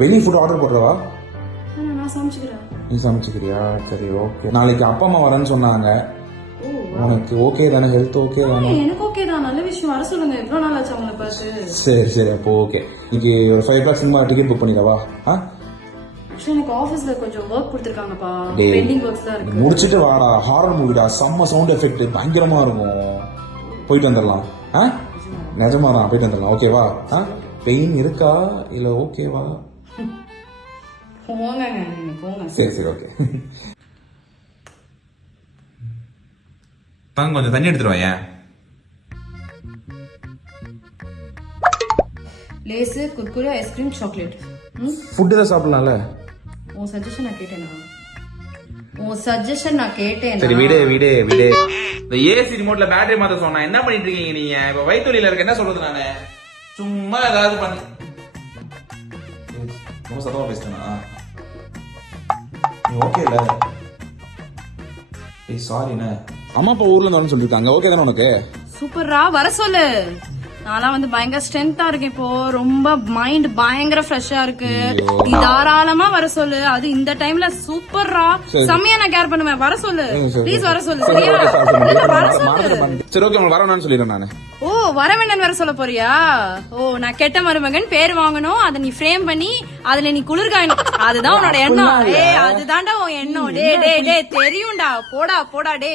வெளியே food order போடுறவா? நான் சமைச்சுக்கிறேன். நீ சமைச்சுக்கிறியா? சரி ஓகே. நாளைக்கு அப்பா அம்மா வரேன்னு சொன்னாங்க. உனக்கு ஓகே தானே? ஹெல்த் ஓகே தானே? எனக்கு ஓகே தான். நல்ல விஷயம். வர சொல்லுங்க. எவ்வளவு நாள் ஆச்சு அவங்கள பார்த்து? சரி சரி அப்போ ஓகே. இன்னைக்கு ஒரு 5 o'clock சினிமா டிக்கெட் புக் பண்ணிடவா? எனக்கு ஆபீஸ்ல கொஞ்சம் ஒர்க் கொடுத்துருக்காங்கப்பா. பெண்டிங் ஒர்க்ஸ் தான் இருக்கு. முடிச்சிட்டு வாடா. ஹாரர் மூவிடா. செம்ம சவுண்ட் எஃபெக்ட் பயங்கரமா இருக்கும். போயிட்டு வந்துடலாம். நிஜமா தான் போயிட்டு வந்துடலாம். ஓகேவா? பெயின் இருக்கா இல்ல ஓகேவா? போங்க போங்க. சரி சரி ஓகே. தாங்க கொஞ்சம் தண்ணி எடுத்துட்டு வாங்க. Lay's, Kurkure, ice cream, chocolate. Food தான் சாப்பிடலாம்ல. உன் சஜஷன் நான் கேட்டேனா? சரி விடு விடு விடு. இந்த ஏசி ரிமோட்ல பேட்டரி மாத்த சொன்னா என்ன பண்ணிட்டு இருக்கீங்க நீங்க? இப்ப வயிற்றுல இருக்க என்ன சொல்றது நானு? சும்மா ஏதாவது பண்ணு. ரொம்ப சத்தமா பேசுறேனா? நீ ஓகே இல்ல? ஏய் சாரிண்ணே. அம்மா அப்பா ஊர்ல இருந்தாலும் சொல்லிருக்காங்க. ஓகே தானே உனக்கு? சூப்பரா வர சொல்லு. நான்லாம் வந்து பயங்கர ஸ்ட்ரென்த்தா இருக்கேன் இப்போ. ரொம்ப மைண்ட் பயங்கர ஃப்ரெஷ்ஷா இருக்கு. நீ தாராளமா வர சொல்லு. அது இந்த டைம்ல சூப்பர்ரா. செம்மையா நான் கேர் பண்ணுவேன். வர சொல்லு ப்ளீஸ். வர சொல்லு சரியா? வர சொல்லு. சரி ஓகே உங்களுக்கு வரணும்னு சொல்லிடுறேன் நானு. ஓ வர வேண்டாம் வர சொல்ல போறியா? ஓ நான் கெட்ட மருமகன் பேர் வாங்கணும். அதை நீ ஃப்ரேம் பண்ணி அதுல நீ குளிர்காயணும். அதுதான் உன்னோட எண்ணம். அதுதான்டா உன் எண்ணம். டே டே டே தெரியும்டா. போடா போடா டே.